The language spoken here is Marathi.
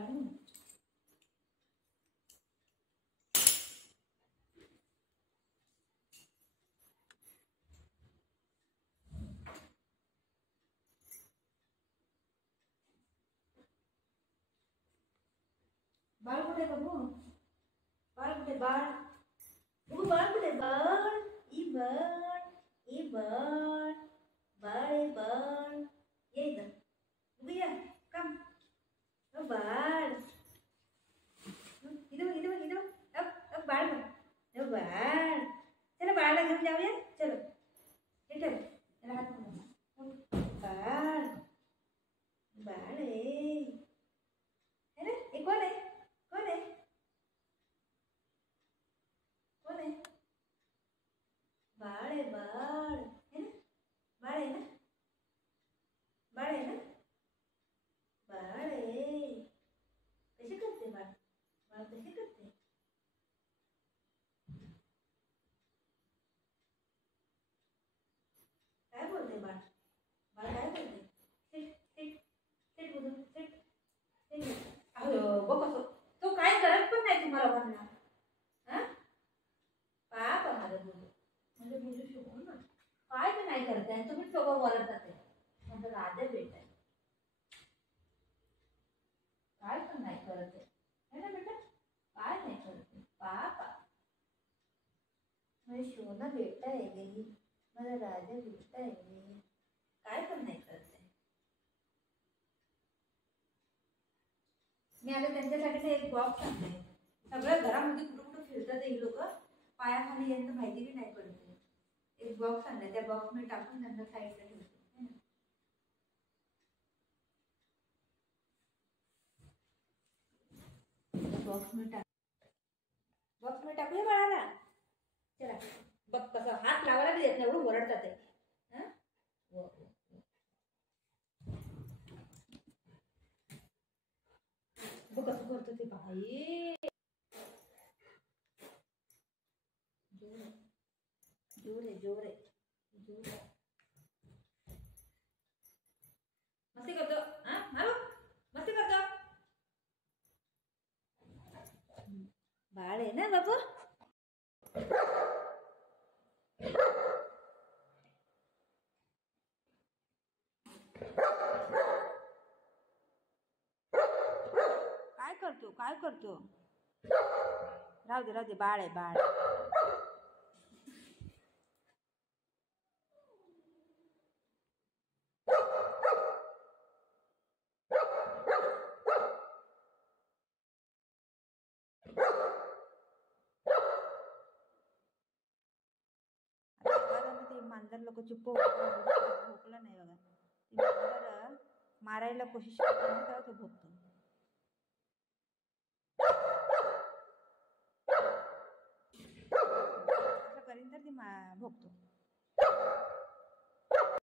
काढू बाळ कुठे बघू बाळ कुठे बाळ बघू बाळ कुठे बाळ ई बाळ बाळ बाळ ये इथं बघू या कम बाळ इथं बघ इथं बघ इथं बघ अब बाळ बघ बाळ चला बाळाला घेऊन जाऊया चलो हे ठेव त्याला हात बाळ बाळ है ना हे कोण आहे कोण आहे कोण आहे बाळ आहे बाळ है ना बाळ आहे ना बाळ आहे ना बाळ आहे कशी करते बाळ बाळ कशी करते काय बोलते बाळ बाळ काय बोलते सिट सिट सिट बोलू सिट सिट अहो बघ कसं तो काय करत पण नाही तुम्हाला म्हणला हा पाप माझं बोलू म्हणजे बोलू शकू ना काय पण नाही करत आहे तुम्ही सगळं वरडतात ते म्हणजे राधे बेटा काय पण नाही करत आहे ना बेटा काय नाही करत पाप माझी शोना बेटा आहे गेली माझा राजा बेटा आहे काय पण नाही करत आहे मी आता त्यांच्यासाठी एक बॉक्स आणले सगळ्या घरामध्ये कुठं कुठं फिरतात ही लोक पायाखाली यांना माहिती बी नाही पडते एक बॉक्स आणलाय त्या बॉक्स मध्ये टाकून त्यांना साईडला ठेवते बॉक्स मध्ये टाकूया बाळाला चला बघ कसं हात लावायला बी येत नाही एवढं ओरडतात ते बघ कसं करतो ते बाई जोर आहे जोर आहे जोर आहे मस्ती करतो हा मस्ती करतो बाळ आहे ना बाबू काय करतो राहू दे बाळ आहे बाळ ते मांजर लोक चुप्प भोकला नाही बघा ते मांजर मारायला कोशिश करतो ना तेव्हा तो भोगतो असं करीन तर ती भोगतो